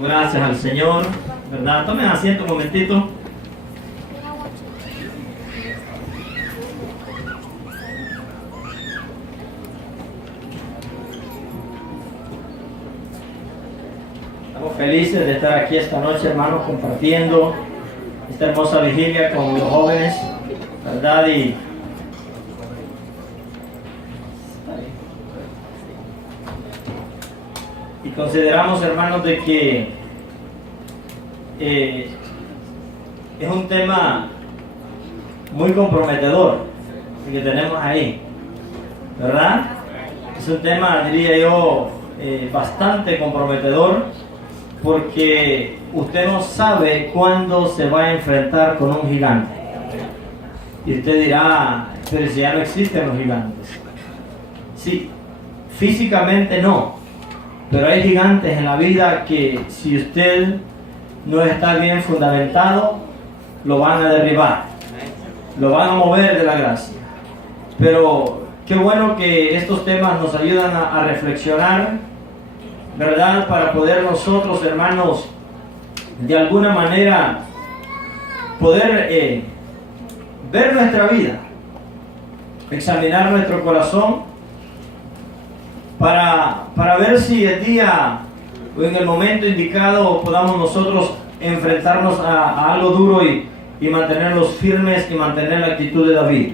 Gracias al Señor, ¿verdad? Tomen asiento un momentito. Estamos felices de estar aquí esta noche, hermanos, compartiendo esta hermosa vigilia con los jóvenes, ¿verdad? Y consideramos, hermanos, de que es un tema muy comprometedor el que tenemos ahí, ¿verdad? Es un tema, diría yo, bastante comprometedor, porque usted no sabe cuándo se va a enfrentar con un gigante. Y usted dirá, pero si ya no existen los gigantes. Sí, físicamente no. Pero hay gigantes en la vida que si usted no está bien fundamentado, lo van a derribar, lo van a mover de la gracia. Pero qué bueno que estos temas nos ayudan a reflexionar, ¿verdad? Para poder nosotros, hermanos, de alguna manera poder ver nuestra vida, examinar nuestro corazón, para ver si el día o en el momento indicado podamos nosotros enfrentarnos a algo duro y mantenernos firmes y mantener la actitud de David.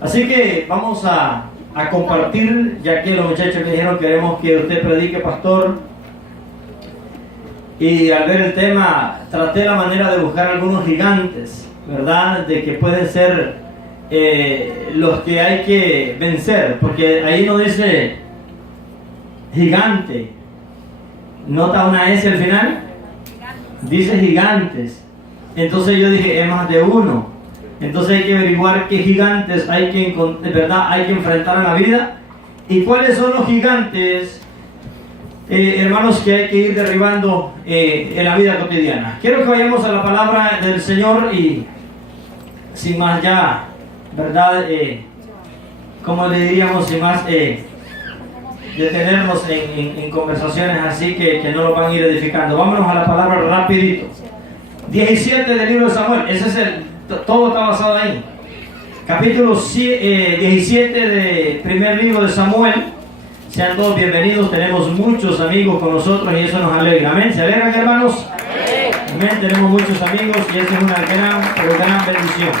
Así que vamos a compartir, ya que los muchachos me dijeron queremos que usted predique, pastor. Y al ver el tema traté la manera de buscar algunos gigantes, ¿verdad? De que pueden ser los que hay que vencer, porque ahí no dice gigante, nota una S al final, dice gigantes. Entonces yo dije, es más de uno. Entonces hay que averiguar qué gigantes hay que, de verdad, hay que enfrentar en la vida y cuáles son los gigantes, hermanos, que hay que ir derribando en la vida cotidiana. Quiero que vayamos a la palabra del Señor y sin más ya, ¿verdad? Como le diríamos, sin más detenernos en conversaciones así que no lo van a ir edificando. Vámonos a la palabra rapidito. 17 del libro de Samuel, ese es todo está basado ahí. Capítulo 17 del primer libro de Samuel. Sean todos bienvenidos, tenemos muchos amigos con nosotros y eso nos alegra. Amén, ¿se alegran, hermanos? Amén, tenemos muchos amigos y eso es una gran bendición.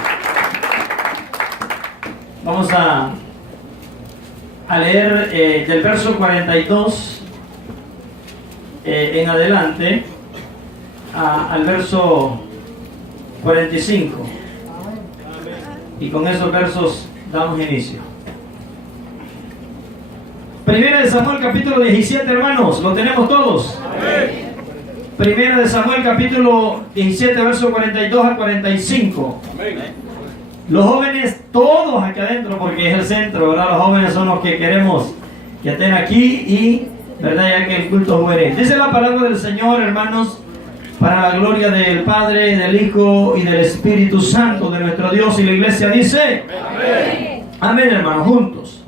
Vamos a leer del verso 42 en adelante al verso 45, y con esos versos damos inicio. Primera de Samuel capítulo 17, hermanos, ¿lo tenemos todos? Amén. Primera de Samuel capítulo 17, verso 42 al 45. Amén. Los jóvenes, todos aquí adentro, porque es el centro, ¿verdad? Los jóvenes son los que queremos que estén aquí y, ¿verdad? Ya que el culto juvenil. Dice la palabra del Señor, hermanos, para la gloria del Padre, del Hijo y del Espíritu Santo de nuestro Dios. Y la iglesia dice, amén. Amén, hermanos, juntos.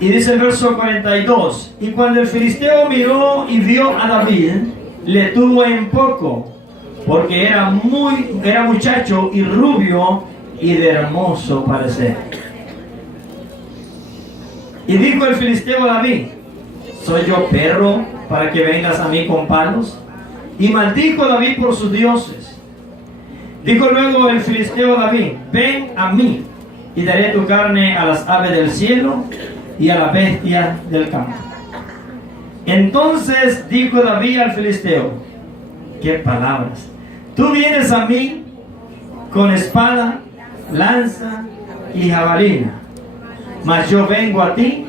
Y dice el verso 42, y cuando el filisteo miró y vio a David, le tuvo en poco, porque era muchacho y rubio y de hermoso parecer. Y dijo el filisteo a David, ¿soy yo perro para que vengas a mí con palos? Y maldijo David por sus dioses. Dijo luego el filisteo a David, ven a mí y daré tu carne a las aves del cielo y a la bestia del campo. Entonces dijo David al filisteo, qué palabras, tú vienes a mí con espada, lanza y jabalina, mas yo vengo a ti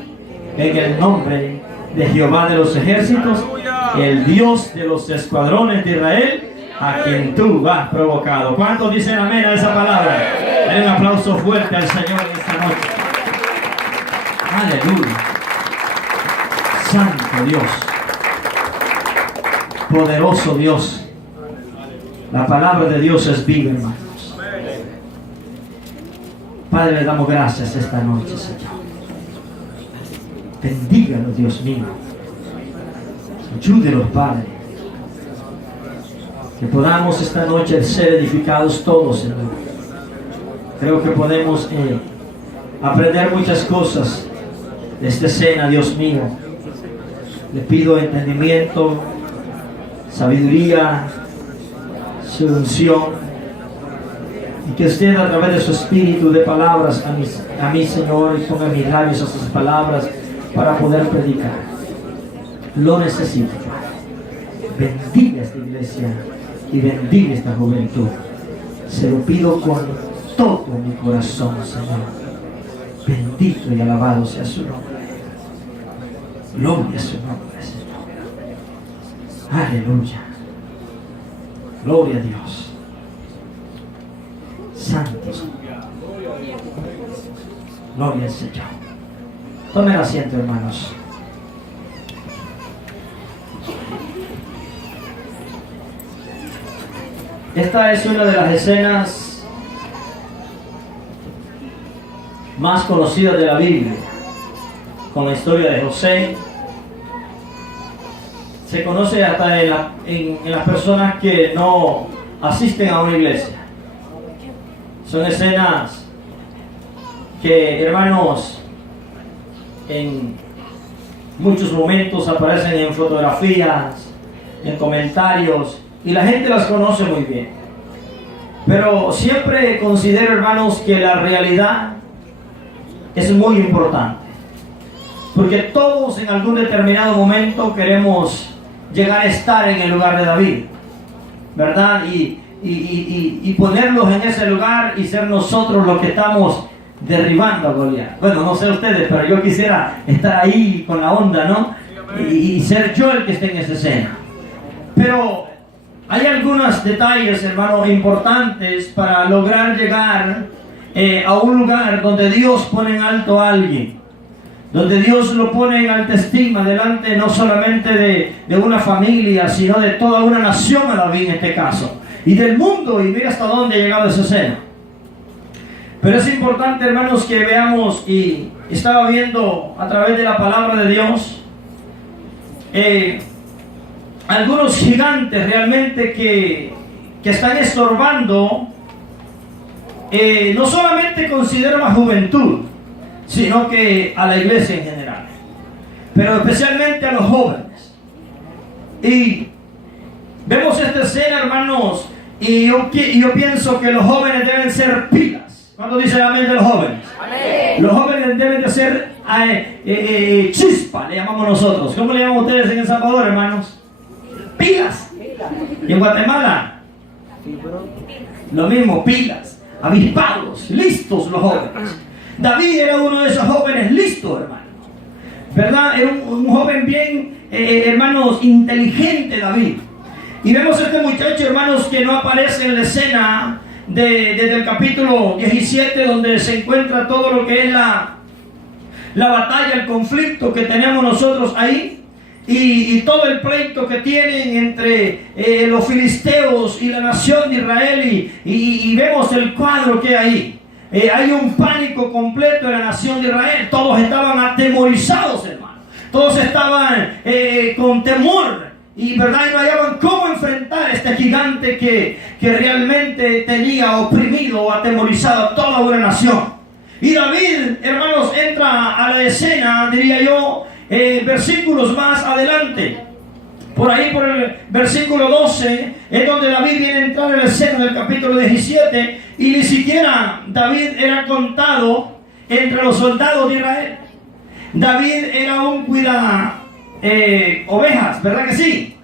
en el nombre de Jehová de los ejércitos, el Dios de los escuadrones de Israel, a quien tú has provocado. ¿Cuántos dicen amén a esa palabra? Den un aplauso fuerte al Señor esta noche. Aleluya. Santo Dios, poderoso Dios. La palabra de Dios es viva, hermanos. Padre, le damos gracias esta noche, Señor. Bendígalo, Dios mío. Ayúdelos, Padre. Que podamos esta noche ser edificados todos, Señor. Creo que podemos aprender muchas cosas de esta escena, Dios mío. Le pido entendimiento, sabiduría, su unción, y que usted a través de su espíritu dé palabras a mí, Señor, y ponga en mis labios esas palabras para poder predicar. Lo necesito, Padre. Bendiga esta iglesia y bendiga esta juventud. Se lo pido con todo mi corazón, Señor. Bendito y alabado sea su nombre. Gloria a su nombre, Señor. Aleluya. Gloria a Dios. Santo Señor. Gloria al Señor. Tomen asiento, hermanos. Esta es una de las escenas más conocidas de la Biblia, con la historia de José. Se conoce hasta en las personas que no asisten a una iglesia. Son escenas que, hermanos, en muchos momentos aparecen en fotografías, en comentarios, y la gente las conoce muy bien. Pero siempre considero, hermanos, que la realidad es muy importante. Porque todos en algún determinado momento queremos llegar a estar en el lugar de David, ¿verdad? Y ponerlos en ese lugar y ser nosotros los que estamos derribando a Goliat. Bueno, no sé ustedes, pero yo quisiera estar ahí con la onda, ¿no? Y ser yo el que esté en esa escena. Pero hay algunos detalles, hermano, importantes para lograr llegar a un lugar donde Dios pone en alto a alguien, donde Dios lo pone en alta estima delante no solamente de una familia, sino de toda una nación, a David en este caso, y del mundo. Y mira hasta dónde ha llegado esa escena. Pero es importante, hermanos, que veamos, y estaba viendo a través de la palabra de Dios algunos gigantes realmente que están estorbando, no solamente considero la juventud, sino que a la iglesia en general, pero especialmente a los jóvenes. Y vemos esta escena, hermanos, y yo pienso que los jóvenes deben ser pilas. ¿Cuánto dice amén de los jóvenes? Amén. Los jóvenes deben de ser chispa, le llamamos nosotros. ¿Cómo le llaman ustedes en El Salvador, hermanos? Pilas. ¿Y en Guatemala? Lo mismo, pilas, avispados, listos los jóvenes. David era uno de esos jóvenes listos, hermanos, ¿verdad? Era un joven bien, hermanos, inteligente, David. Y vemos a este muchacho, hermanos, que no aparece en la escena desde el capítulo 17, donde se encuentra todo lo que es la batalla, el conflicto que tenemos nosotros ahí. Y todo el pleito que tienen entre los filisteos y la nación de Israel, y vemos el cuadro que hay. Hay un pánico completo en la nación de Israel. Todos estaban atemorizados, hermano. Todos estaban con temor, y verdad, no hallaban cómo enfrentar a este gigante que realmente tenía oprimido o atemorizado a toda una nación. Y David, hermanos, entra a la escena, diría yo, versículos más adelante, por ahí por el versículo 12, es donde David viene a entrar en la escena del capítulo 17, y ni siquiera David era contado entre los soldados de Israel. David era un cuida ovejas, ¿verdad que sí?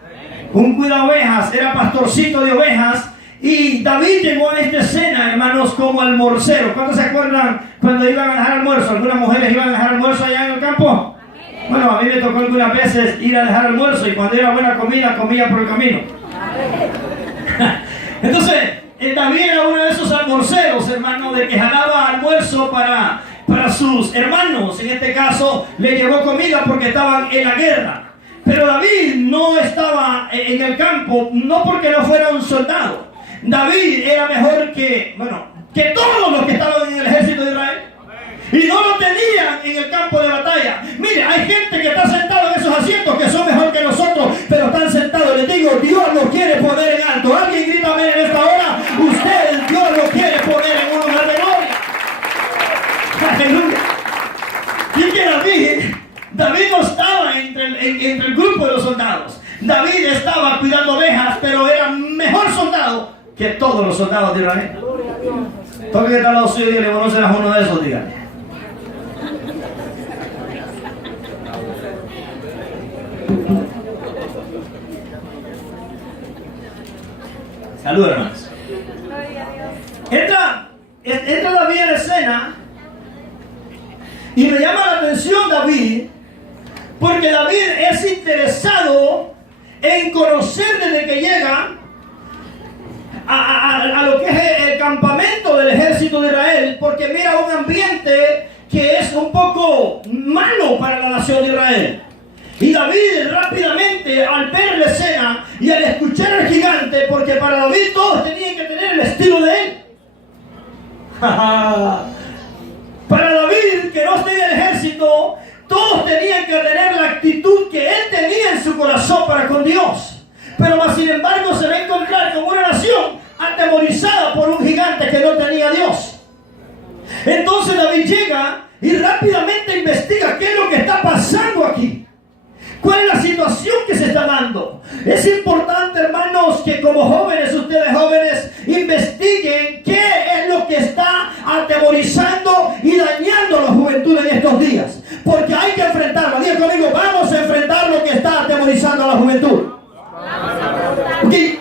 Un cuida ovejas, era pastorcito de ovejas. Y David llegó a esta escena, hermanos, como almorcero. ¿Cuántos se acuerdan cuando iban a dejar almuerzo? ¿Algunas mujeres iban a dejar almuerzo allá en el campo? Bueno, a mí me tocó algunas veces ir a dejar almuerzo, y cuando era buena comida, comía por el camino. Entonces, David era uno de esos almorceros, hermano, de que jalaba almuerzo para sus hermanos. En este caso, le llevó comida porque estaban en la guerra. Pero David no estaba en el campo, no porque no fuera un soldado. David era mejor que todos los que estaban en el ejército de Israel. Y no lo tenían en el campo de batalla. Mire, hay gente que está sentada en esos asientos que son mejor que nosotros, pero están sentados. Les digo, Dios los quiere poner en alto. David estaba cuidando ovejas, pero era mejor soldado que todos los soldados de Israel. Todo el que está al lado suyo y le conocen a uno de esos, díganle. Salud, hermanos. Entra David en la escena y me llama la atención David, porque David es interesado en conocer desde que llega a lo que es el campamento del ejército de Israel, porque mira un ambiente que es un poco malo para la nación de Israel. Y David rápidamente, al ver la escena y al escuchar al gigante, porque para David todos tenían que tener el estilo de él. Para David, que no tenía el ejército, todos tenían que tener la actitud que él tenía en su corazón para con Dios. Pero más sin embargo se va a encontrar con una nación atemorizada por un gigante que no tenía a Dios. Entonces David llega y rápidamente investiga qué es lo que está pasando aquí. ¿Cuál es la situación que se está dando? Es importante, hermanos, que como jóvenes, ustedes jóvenes, investiguen qué es lo que está atemorizando y dañando a la juventud en estos días. Porque hay que enfrentarlo. Diga conmigo, vamos a enfrentar lo que está atemorizando a la juventud. Okay,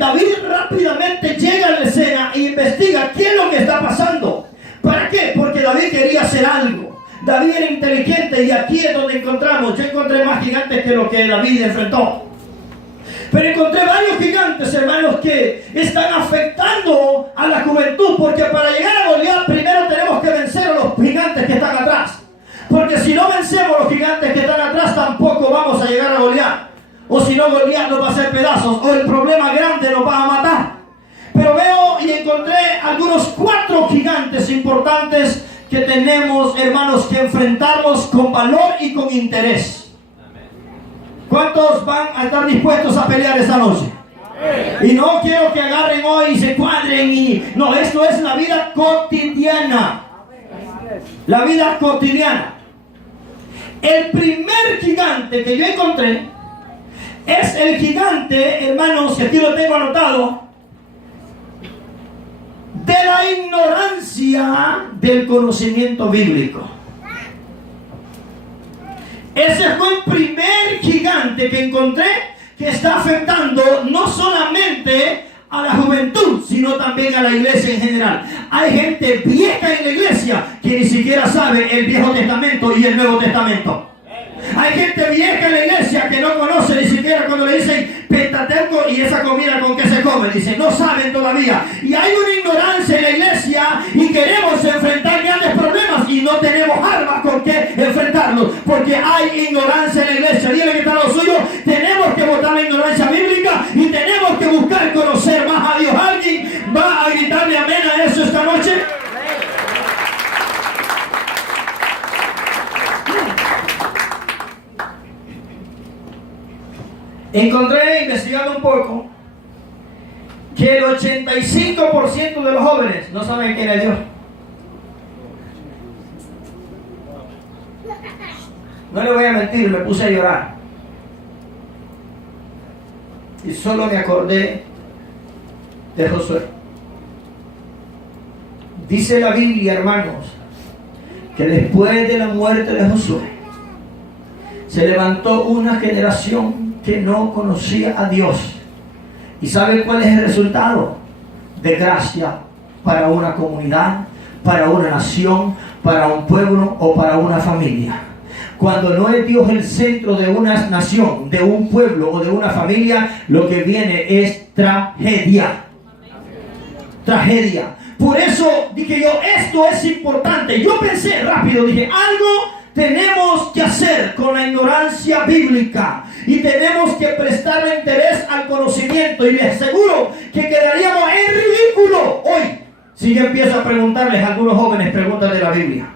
David rápidamente llega a la escena e investiga qué es lo que está pasando. ¿Para qué? Porque David quería hacer algo. David era inteligente y aquí es donde yo encontré más gigantes que lo que David enfrentó. Pero encontré varios gigantes, hermanos, que están afectando a la juventud, porque para llegar a Goliat primero tenemos que vencer a los gigantes que están atrás. Porque si no vencemos a los gigantes que están atrás, tampoco vamos a llegar a Goliat. O si no, Goliat nos va a hacer pedazos, o el problema grande nos va a matar. Pero veo y encontré algunos 4 gigantes importantes que tenemos, hermanos, que enfrentarnos con valor y con interés. ¿Cuántos van a estar dispuestos a pelear esta noche? Y no quiero que agarren hoy y se cuadren no, esto es la vida cotidiana. La vida cotidiana. El primer gigante que yo encontré es el gigante, hermanos, que aquí lo tengo anotado, de la ignorancia del conocimiento bíblico. Ese fue el primer gigante que encontré que está afectando no solamente a la juventud, sino también a la iglesia en general. Hay gente vieja en la iglesia que ni siquiera sabe el Viejo Testamento y el Nuevo Testamento. Hay gente vieja en la iglesia que no conoce ni siquiera cuando le dicen Pentateuco y esa comida con qué se come. Dicen, no saben todavía. Y hay una ignorancia en la iglesia y queremos enfrentar grandes problemas y no tenemos armas con qué enfrentarlos. Porque hay ignorancia en la iglesia. Dile que está lo suyo. Tenemos que votar la ignorancia bíblica y tenemos que buscar conocer más a Dios. ¿Alguien va a gritarle amén a eso esta noche? Encontré, investigando un poco, que el 85% de los jóvenes no saben quién es Dios. No le voy a mentir, me puse a llorar. Y solo me acordé de Josué. Dice la Biblia, hermanos, que después de la muerte de Josué, se levantó una generación que no conocía a Dios. ¿Y sabe cuál es el resultado? Desgracia para una comunidad, para una nación, para un pueblo o para una familia. Cuando no es Dios el centro de una nación, de un pueblo o de una familia, lo que viene es tragedia. Tragedia. Por eso dije yo, esto es importante. Yo pensé rápido, dije, algo tenemos que hacer con la ignorancia bíblica y tenemos que prestarle interés al conocimiento, y les aseguro que quedaríamos en ridículo hoy si yo empiezo a preguntarles a algunos jóvenes preguntas de la Biblia.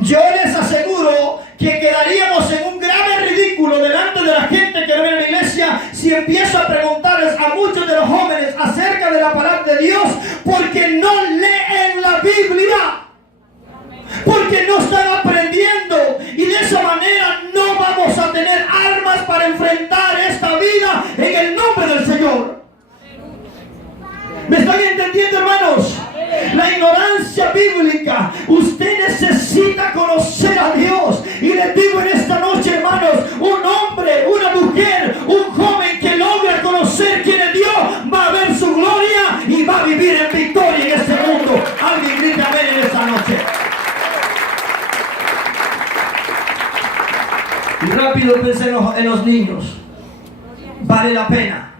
Yo les aseguro que quedaríamos en un grave ridículo delante de la gente que ve en la iglesia si empiezo a preguntarles a muchos de los jóvenes acerca de la palabra de Dios, porque no leen la Biblia, porque no están aprendiendo. Y de esa ¿Me están entendiendo, hermanos? La ignorancia bíblica. Usted necesita conocer a Dios. Y les digo en esta noche, hermanos, un hombre, una mujer, un joven que logra conocer quién es Dios, va a ver su gloria y va a vivir en victoria en este mundo. Alguien grita amén en esta noche. Y rápido pensé en los niños. Vale la pena.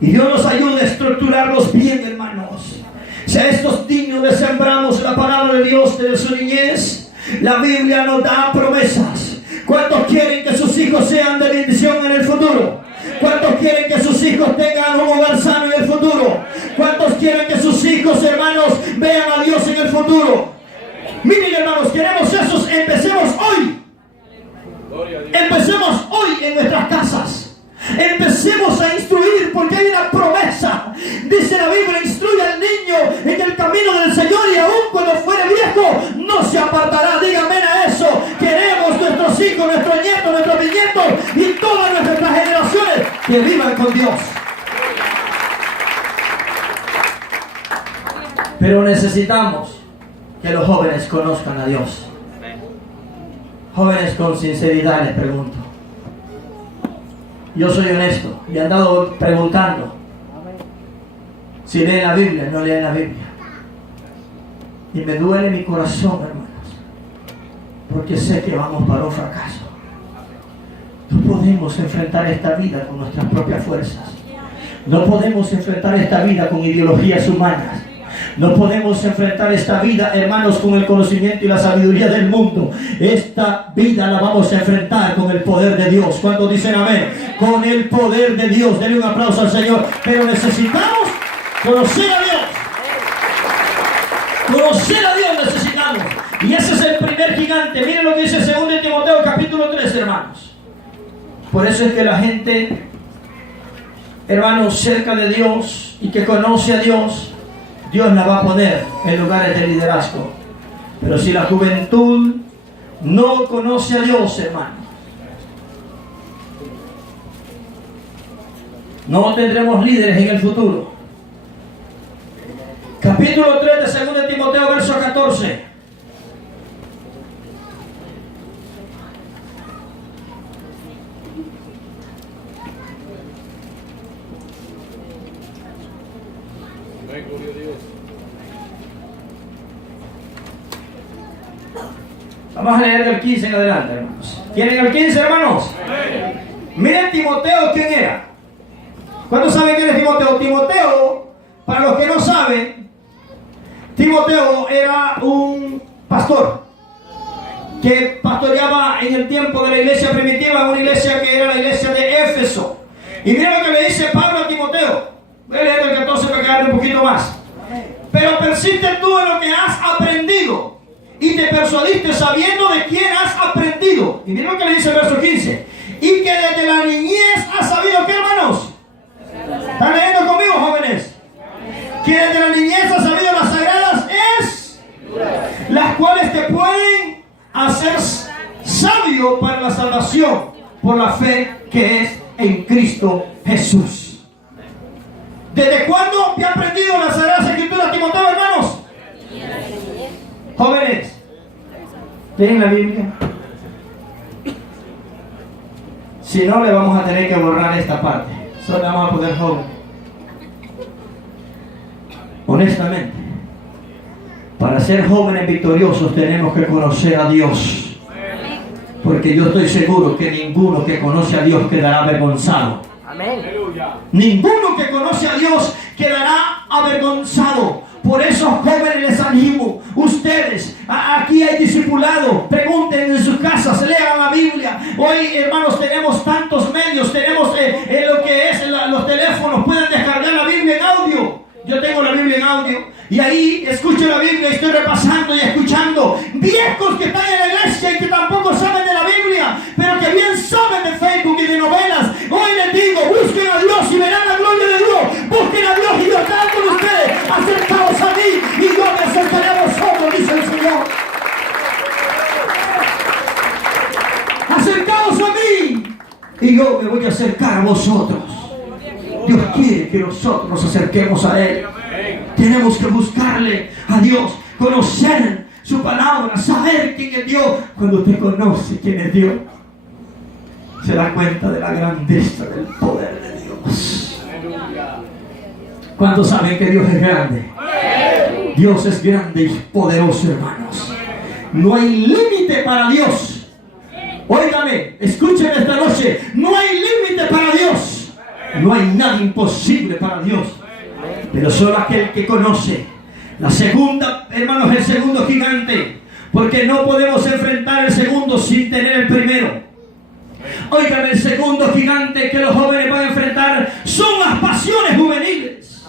Y Dios nos ayude a estructurarlos bien, hermanos. Si a estos niños les sembramos la palabra de Dios desde su niñez, la Biblia nos da promesas. ¿Cuántos quieren que sus hijos sean de bendición en el futuro? ¿Cuántos quieren que sus hijos tengan un hogar sano en el futuro? ¿Cuántos quieren que sus hijos, hermanos, vean a Dios en el futuro? Miren, hermanos, queremos esos. Empecemos hoy. Empecemos hoy en nuestras casas. Empecemos a instruir, porque hay una promesa. Dice la Biblia: instruye al niño en el camino del Señor, y aún cuando fuere viejo no se apartará. Dígame a eso. Queremos nuestros hijos, nuestros nietos, nuestros bisnietos y todas nuestras generaciones que vivan con Dios. Pero necesitamos que los jóvenes conozcan a Dios. Jóvenes, con sinceridad les pregunto. Yo soy honesto y he andado preguntando si leen la Biblia. No leen la Biblia. Y me duele mi corazón, hermanos, porque sé que vamos para un fracaso. No podemos enfrentar esta vida con nuestras propias fuerzas. No podemos enfrentar esta vida con ideologías humanas. No podemos enfrentar esta vida, hermanos, con el conocimiento y la sabiduría del mundo. Esta vida la vamos a enfrentar con el poder de Dios. ¿Cuántos dicen amén? Con el poder de Dios. Denle un aplauso al Señor. Pero necesitamos conocer a Dios. Conocer a Dios necesitamos. Y ese es el primer gigante. Miren lo que dice 2 Timoteo capítulo 3, hermanos. Por eso es que la gente, hermanos, cerca de Dios y que conoce a Dios, Dios la va a poner en lugares de liderazgo. Pero si la juventud no conoce a Dios, hermano, no tendremos líderes en el futuro. Capítulo 3 de 2 Timoteo, verso 14. Vamos a leer del 15 en adelante, hermanos. ¿Tienen el 15, hermanos? Miren Timoteo, ¿quién era? ¿Cuántos saben quién es Timoteo? Timoteo, para los que no saben, Timoteo era un pastor que pastoreaba en el tiempo de la iglesia primitiva, una iglesia que era la iglesia de Éfeso. Y miren lo que le dice Pablo a Timoteo. Voy a leer el 14 para quedarme un poquito más. Pero persiste tú en lo que has aprendido y te persuadiste sabiendo de quién has aprendido. Y miren lo que le dice el verso 15. Y que desde la niñez has sabido, ¿qué, hermanos? ¿Están leyendo conmigo, jóvenes? Que desde la niñez has sabido las sagradas las cuales te pueden hacer sabio para la salvación por la fe que es en Cristo Jesús. ¿Desde cuándo te ha aprendido las sagradas escrituras, Timoteo, hermanos? Jóvenes, ¿tienen la Biblia? Si no, le vamos a tener que borrar esta parte. Solo le vamos a poner joven. Honestamente, para ser jóvenes victoriosos tenemos que conocer a Dios. Porque yo estoy seguro que ninguno que conoce a Dios quedará avergonzado. Ninguno que conoce a Dios quedará avergonzado. Por eso, jóvenes, les animo. Ustedes, aquí hay discipulado. Pregunten en sus casas, lean la Biblia. Hoy, hermanos, tenemos tantos medios. Tenemos lo que es los teléfonos. Pueden descargar la Biblia en audio. Yo tengo la Biblia en audio. Y ahí escucho la Biblia y estoy repasando y escuchando. Viejos que están en la iglesia y que tampoco saben de la Biblia, pero que bien saben de Facebook y de novelas. Hoy les digo, busquen a Dios y verán la gloria de Dios. Busquen a Dios y Dios está con ustedes. Acercaos a mí y yo me acercaré a vosotros, dice el Señor. Acercaos a mí y yo me voy a acercar a vosotros. Dios quiere que nosotros nos acerquemos a Él. Tenemos que buscarle a Dios, conocer su palabra, saber quién es Dios. Cuando usted conoce quién es Dios, se da cuenta de la grandeza del poder de Dios. ¿Cuántos saben que Dios es grande? Dios es grande y poderoso, hermanos. No hay límite para Dios. Óigame, escúcheme esta noche. No hay límite para Dios. No hay nada imposible para Dios. Pero solo aquel que conoce. La segunda, hermanos, el segundo gigante. Porque no podemos enfrentar el segundo sin tener el primero. Óigame, el segundo gigante que los jóvenes van a enfrentar son las pasiones juveniles.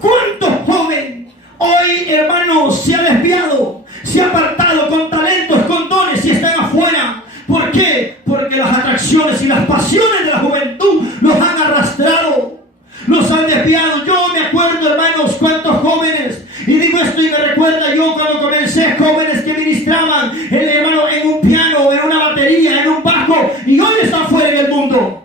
¿Cuántos jóvenes hoy, hermanos, se ha desviado, se ha apartado con talentos, con dones y están afuera? ¿Por qué? Porque las atracciones y las pasiones de la juventud los han arrastrado, los han desviado. Yo me acuerdo, hermanos, cuántos jóvenes, y digo esto y me recuerda yo cuando comencé, jóvenes que ministraban, hermano, en un piano, en una batería, en un bajo, y hoy están fuera en el mundo.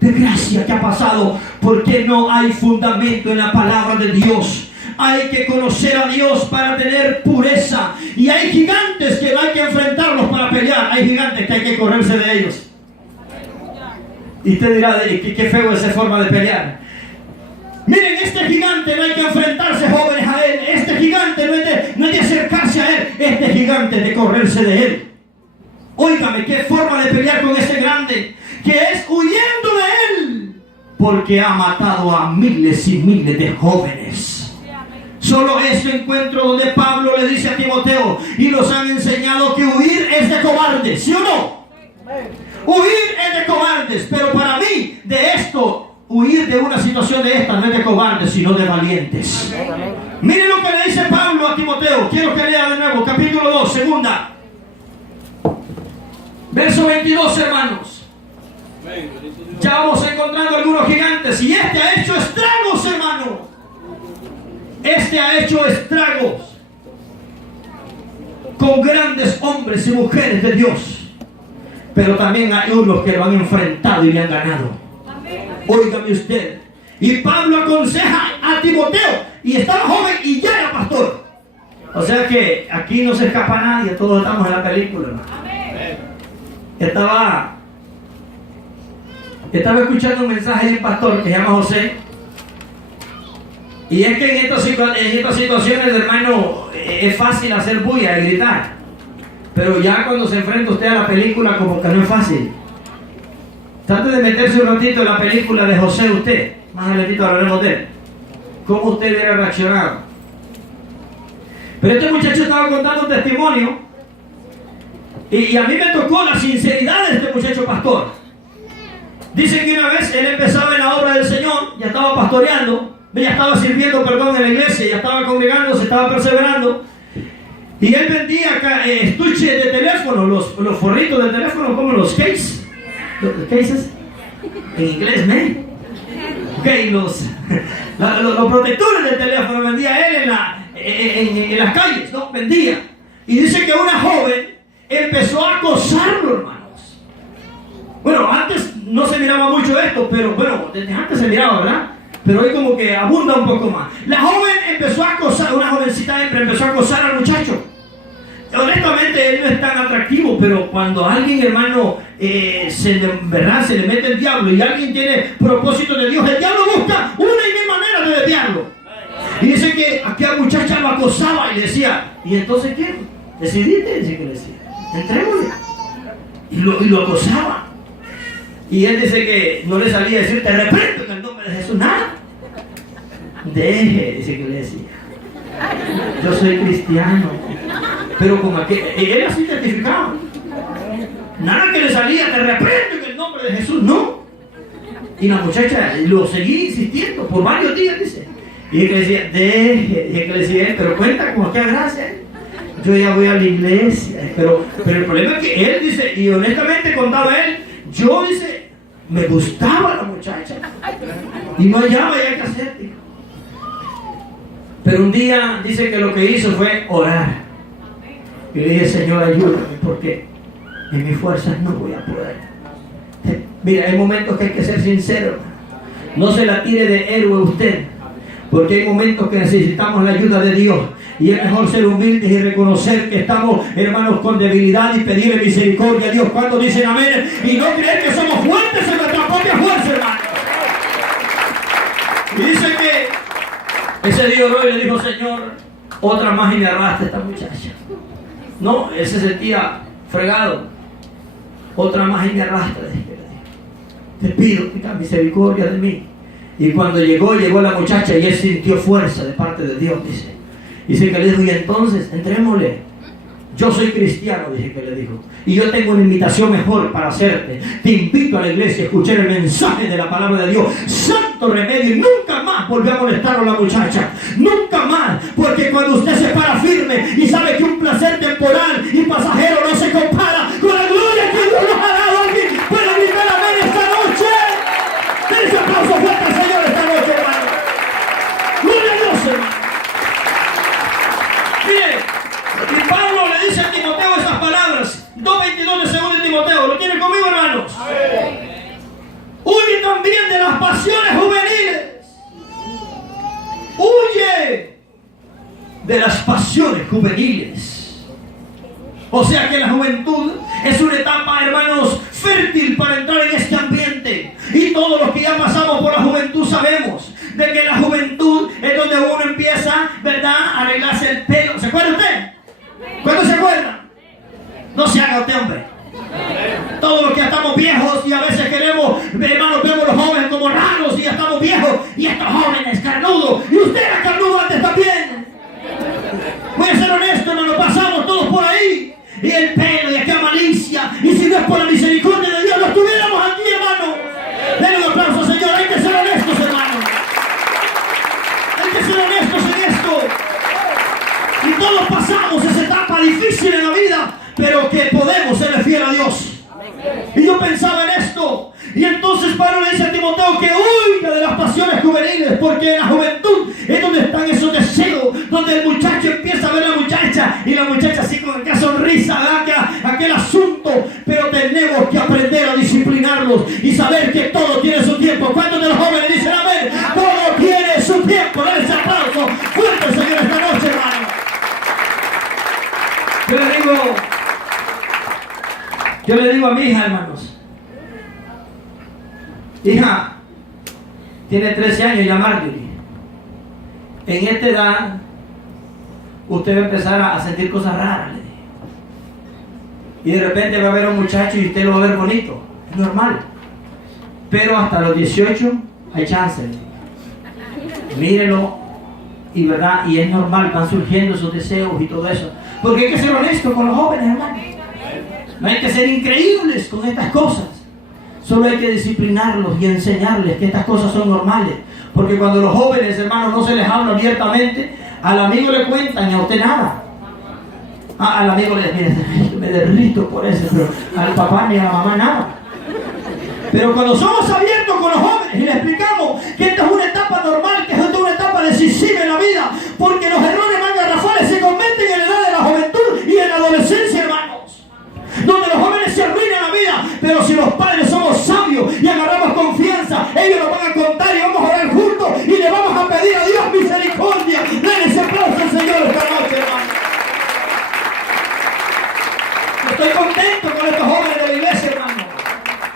Desgracia que ha pasado porque no hay fundamento en la palabra de Dios. Hay que conocer a Dios para tener pureza. Y hay gigantes que no hay que enfrentarlos para pelear. Hay gigantes que hay que correrse de ellos. Y usted dirá, qué feo esa forma de pelear. Miren, este gigante no hay que enfrentarse, jóvenes, a él. Este gigante no es de acercarse a él. Este gigante es de correrse de él. Óigame, qué forma de pelear con ese grande, que es huyendo de él, porque ha matado a miles y miles de jóvenes. Solo ese encuentro donde Pablo le dice a Timoteo, y los han enseñado que huir es de cobardes, ¿sí o no? Huir es de cobardes, pero para mí, de esto, huir de una situación de esta no es de cobardes, sino de valientes. Miren lo que le dice Pablo a Timoteo. Quiero que lea de nuevo, capítulo 2, segunda. Verso 22, hermanos. Ya vamos encontrando algunos gigantes. Y este ha hecho estragos, hermano. Este ha hecho estragos con grandes hombres y mujeres de Dios. Pero también hay unos que lo han enfrentado y le han ganado. Óigame usted. Y Pablo aconseja a Timoteo. Y estaba joven y ya era pastor. O sea que aquí no se escapa nadie. Todos estamos en la película, hermano. Estaba escuchando un mensaje de un pastor que se llama José. Y es que en estas situaciones, hermano, es fácil hacer bulla y gritar. Pero ya cuando se enfrenta usted a la película, como que no es fácil. Trate de meterse un ratito en la película de José usted. Más adelantito hablaremos de él. ¿Cómo usted hubiera reaccionado? Pero este muchacho estaba contando un testimonio. Y a mí me tocó la sinceridad de este muchacho pastor. Dice que una vez él empezaba en la obra del Señor, ya estaba pastoreando, ya estaba sirviendo, en la iglesia, ya estaba congregando, se estaba perseverando. Y él vendía estuches de teléfono, los forritos de teléfono, como los cases. ¿Los cases? En inglés, ¿me? Ok, los protectores del teléfono vendía él en las calles, ¿no? Vendía. Y dice que una joven empezó a acosarlo, hermanos. Bueno, antes no se miraba mucho esto, pero bueno, desde antes se miraba, ¿verdad? Pero hoy como que abunda un poco más. La joven empezó a acosar, una jovencita hembra empezó a acosar al muchacho. Honestamente él no es tan atractivo, pero cuando alguien, hermano, se le mete el diablo y alguien tiene propósito de Dios, el diablo busca una y mil maneras de desviarlo. Y dice que aquella muchacha lo acosaba y le decía, ¿y entonces qué? Decidiste, dice que le decía, entrémosle. Y lo acosaba. Y él dice que no le salía a decir, te reprendo en el nombre de Jesús, nada. Deje, dice que le decía. Yo soy cristiano. Pero como que él así testificaba. Nada que le salía, te reprendo en el nombre de Jesús, no. Y la muchacha lo seguía insistiendo por varios días, dice. Y él le decía, deje, y él le decía, pero cuenta con qué gracia. Yo ya voy a la iglesia. Pero el problema es que él dice, y honestamente contaba él, yo dice, me gustaba la muchacha. Y no hallaba ya qué hacer, dijo. Pero un día dice que lo que hizo fue orar. Y le dije, Señor, ayúdame, porque en mis fuerzas no voy a poder. Mira, hay momentos que hay que ser sincero. No se la tire de héroe usted, porque hay momentos que necesitamos la ayuda de Dios. Y es mejor ser humildes y reconocer que estamos, hermanos, con debilidad y pedirle misericordia a Dios. Cuando dicen amén, y no creer que somos fuertes en nuestra propia fuerza, hermano. Y dice que ese día oró y le dijo: Señor, otra más y me arrastra esta muchacha. No, él se sentía fregado. Otra más y me arrastra. Te pido que tengas misericordia de mí. Y cuando llegó la muchacha y él sintió fuerza de parte de Dios, dice que le dijo: y entonces, entrémosle. Yo soy cristiano, dije que le dijo, y yo tengo una invitación mejor para hacerte. Te invito a la iglesia a escuchar el mensaje de la palabra de Dios. Santo remedio, y nunca más volvió a molestar a la muchacha. Nunca más, porque cuando usted se para firme y sabe que un placer temporal y pasajero no se compara con la gloria que Dios nos ha dado, alguien puede gritar amén esta noche. Den ese aplauso fuerte al Señor esta noche, hermano. Gloria a Dios, hermano. Mire, y Pablo le dice a Timoteo esas palabras, 2:22 de 2 de Timoteo. ¿Lo tiene conmigo, hermanos? Huye también de las pasiones juveniles. Huye de las pasiones juveniles. O sea que la juventud es una etapa, hermanos, fértil para entrar en este ambiente. Y todos los que ya pasamos por la juventud sabemos de que la juventud es donde uno empieza, ¿verdad?, a arreglarse el pelo. ¿Se acuerda usted? ¿Cuándo se acuerda? No se haga usted, hombre. Todos los que ya estamos viejos y a veces queremos, hermanos, vemos a los jóvenes como raros y ya estamos viejos y estos jóvenes carnudos. Y usted era carnudo antes también. Voy a ser honesto, nos lo pasamos todos por ahí. Y el pelo y aquella malicia. Y si no es por la misericordia de Dios, no estuviéramos aquí, hermano. Denle un aplauso, Señor. Hay que ser honestos, hermano. Hay que ser honestos en esto. Y todos pasamos esa etapa difícil en la vida, pero que podemos serle fiel a Dios. Y yo pensaba en esto. Y entonces Pablo le dice a Timoteo que huya de las pasiones juveniles, porque en la juventud es donde están esos deseos, donde el muchacho empieza a ver a la muchacha y la muchacha así con aquella sonrisa, aquel asunto. Pero tenemos que aprender a disciplinarlos y saber que todo tiene su tiempo. ¿Cuántos de los jóvenes dicen amén? Todo tiene su tiempo. Denle ese aplauso fuerte, Señor, esta noche, hermano. Yo le digo a mi hija, hermanos: hija, tiene 13 años ya, Marjorie. En esta edad usted va a empezar a sentir cosas raras, le dije. Y de repente va a ver a un muchacho y usted lo va a ver bonito. Es normal. Pero hasta los 18 hay chance. Mírelo, y verdad, y es normal, van surgiendo esos deseos y todo eso. Porque hay que ser honesto con los jóvenes, hermano. No hay que ser increíbles con estas cosas. Solo hay que disciplinarlos y enseñarles que estas cosas son normales. Porque cuando los jóvenes, hermanos, no se les habla abiertamente, al amigo le cuentan y a usted nada. Al amigo le dicen: me derrito por eso, pero al papá ni a la mamá nada. Pero cuando somos abiertos con los jóvenes y les explicamos que esta es una etapa normal, que esta es una etapa decisiva en la vida, porque los errores más garrafales se cometen en la edad de la juventud y en la adolescencia, hermanos, donde los jóvenes se arruinan la vida. Pero si los padres somos sabios y agarramos confianza, ellos nos van a contar y vamos a orar juntos y le vamos a pedir a Dios misericordia. Denle ese aplauso al Señor esta noche, hermano. Estoy contento con estos jóvenes de la iglesia, hermano.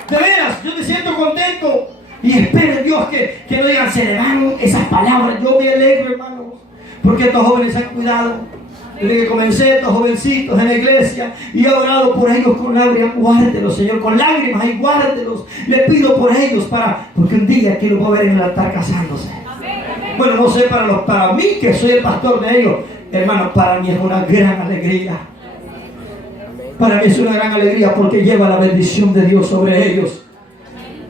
De veras, yo me siento contento y espero Dios que no digan: se le dan esas palabras. Yo me alegro, hermanos, porque estos jóvenes se han cuidado. Desde que comencé, estos jovencitos en la iglesia, y he orado por ellos con lágrimas. Guárdelos, Señor, con lágrimas, y guárdelos. Le pido por ellos porque un día quiero poder ver en el altar casándose. Bueno, no sé para mí, que soy el pastor de ellos, hermano, para mí es una gran alegría. Para mí es una gran alegría porque lleva la bendición de Dios sobre ellos.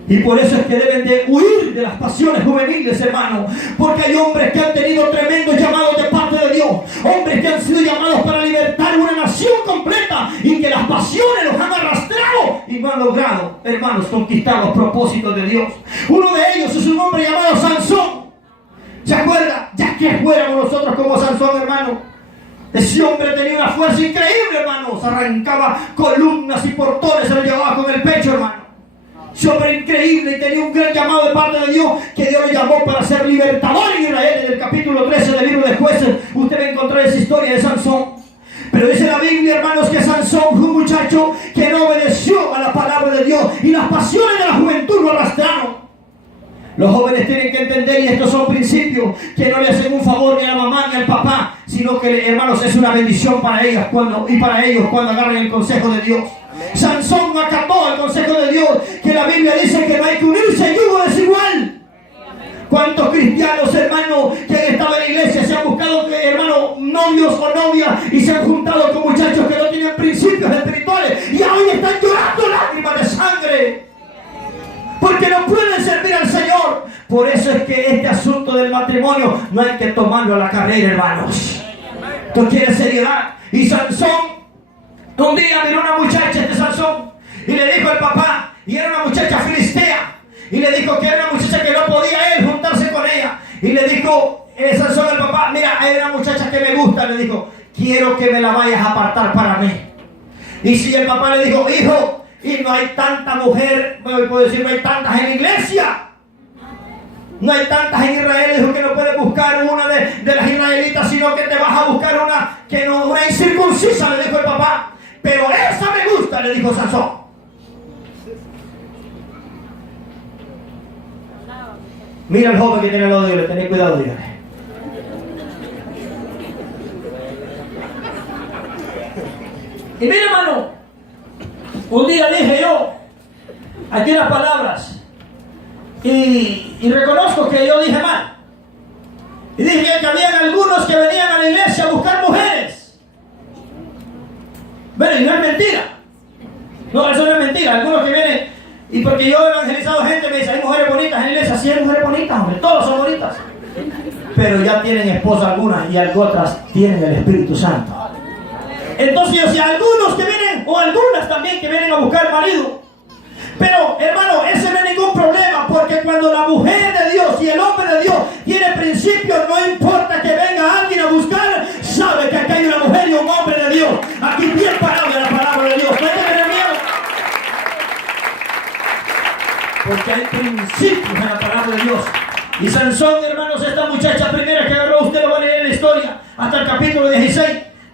Y por eso es que deben de huir de las pasiones juveniles, hermano. Porque hay hombres que han tenido tremendos llamados de parte de Dios. Hombres que han sido llamados para libertar una nación completa. Y que las pasiones los han arrastrado y no han logrado, hermanos, conquistar los propósitos de Dios. Uno de ellos es un hombre llamado Sansón. ¿Se acuerda? Ya que fuéramos nosotros como Sansón, hermano. Ese hombre tenía una fuerza increíble, hermanos. Arrancaba columnas y portones, se lo llevaba con el pecho, hermano. ese hombre increíble, y tenía un gran llamado de parte de Dios, que Dios le llamó para ser libertador en Israel. En el capítulo 13 del libro de Jueces usted va a encontrar esa historia de Sansón. Pero dice la Biblia, hermanos, que Sansón fue un muchacho que no obedeció a la palabra de Dios, y las pasiones de la juventud lo arrastraron. Los jóvenes tienen que entender, y estos son principios, que no le hacen un favor ni a la mamá ni al papá, sino que, hermanos, es una bendición para ellas y para ellos cuando agarran el consejo de Dios. Sansón acató el consejo de Dios, que la Biblia dice que no hay que unirse en yugo desigual. ¿Cuántos cristianos, hermanos, que han estado en la iglesia se han buscado, hermanos, novios o novias, y se han juntado con muchachos que no tienen principios espirituales, y hoy están llorando lágrimas de sangre porque no pueden servir al Señor? Por eso es que este asunto del matrimonio no hay que tomarlo a la carrera, hermanos. Esto quiere seriedad. Y Sansón un día miró a una muchacha, Sansón, y le dijo al papá, y era una muchacha filistea, y le dijo que era una muchacha que no podía él juntarse con ella. Y le dijo Sansón al papá, mira, hay una muchacha que me gusta, le dijo, quiero que me la vayas a apartar para mí. Y si el papá le dijo, hijo, y no hay tanta mujer, puedo decir, no hay tantas en la iglesia, no hay tantas en Israel, dijo, que no puedes buscar una de las israelitas, sino que te vas a buscar una que no, una incircuncisa, le dijo el papá. Pero esa me gusta, le dijo Sansón. Mira al joven que tiene al lado de Dios, tened cuidado, dígale. Y mira, hermano, un día dije yo aquí unas palabras, y reconozco que yo dije mal. Y dije que habían algunos que venían a la iglesia a buscar mujeres. Bueno, y no es mentira. No, eso no es mentira. Algunos que vienen, y porque yo he evangelizado gente, me dice, hay mujeres bonitas en la iglesia. Sí, hay mujeres bonitas, hombre, todas son bonitas. Pero ya tienen esposa algunas, y otras tienen el Espíritu Santo. Entonces yo decía, algunos que vienen, o algunas también que vienen a buscar marido. Pero, hermano, ese no es ningún problema, porque cuando la mujer de Dios y el hombre de Dios tiene principios, no importa que venga alguien a buscar, sabe que aquí hay una mujer y un hombre de Dios. Aquí bien parado de la palabra de Dios. No hay que tener miedo, porque hay principios en la palabra de Dios. Y Sansón, hermanos, esta muchacha primera que agarró, usted lo va a leer en la historia, hasta el capítulo 16.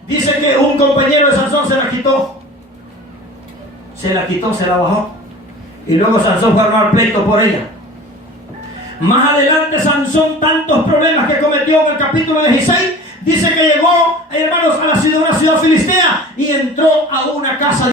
Dice que un compañero de Sansón se la quitó. Se la bajó. Y luego Sansón fue a armar pleito por ella. Más adelante Sansón, tantos problemas que cometió en el capítulo 16, dice que llegó, hermanos, a una ciudad filistea,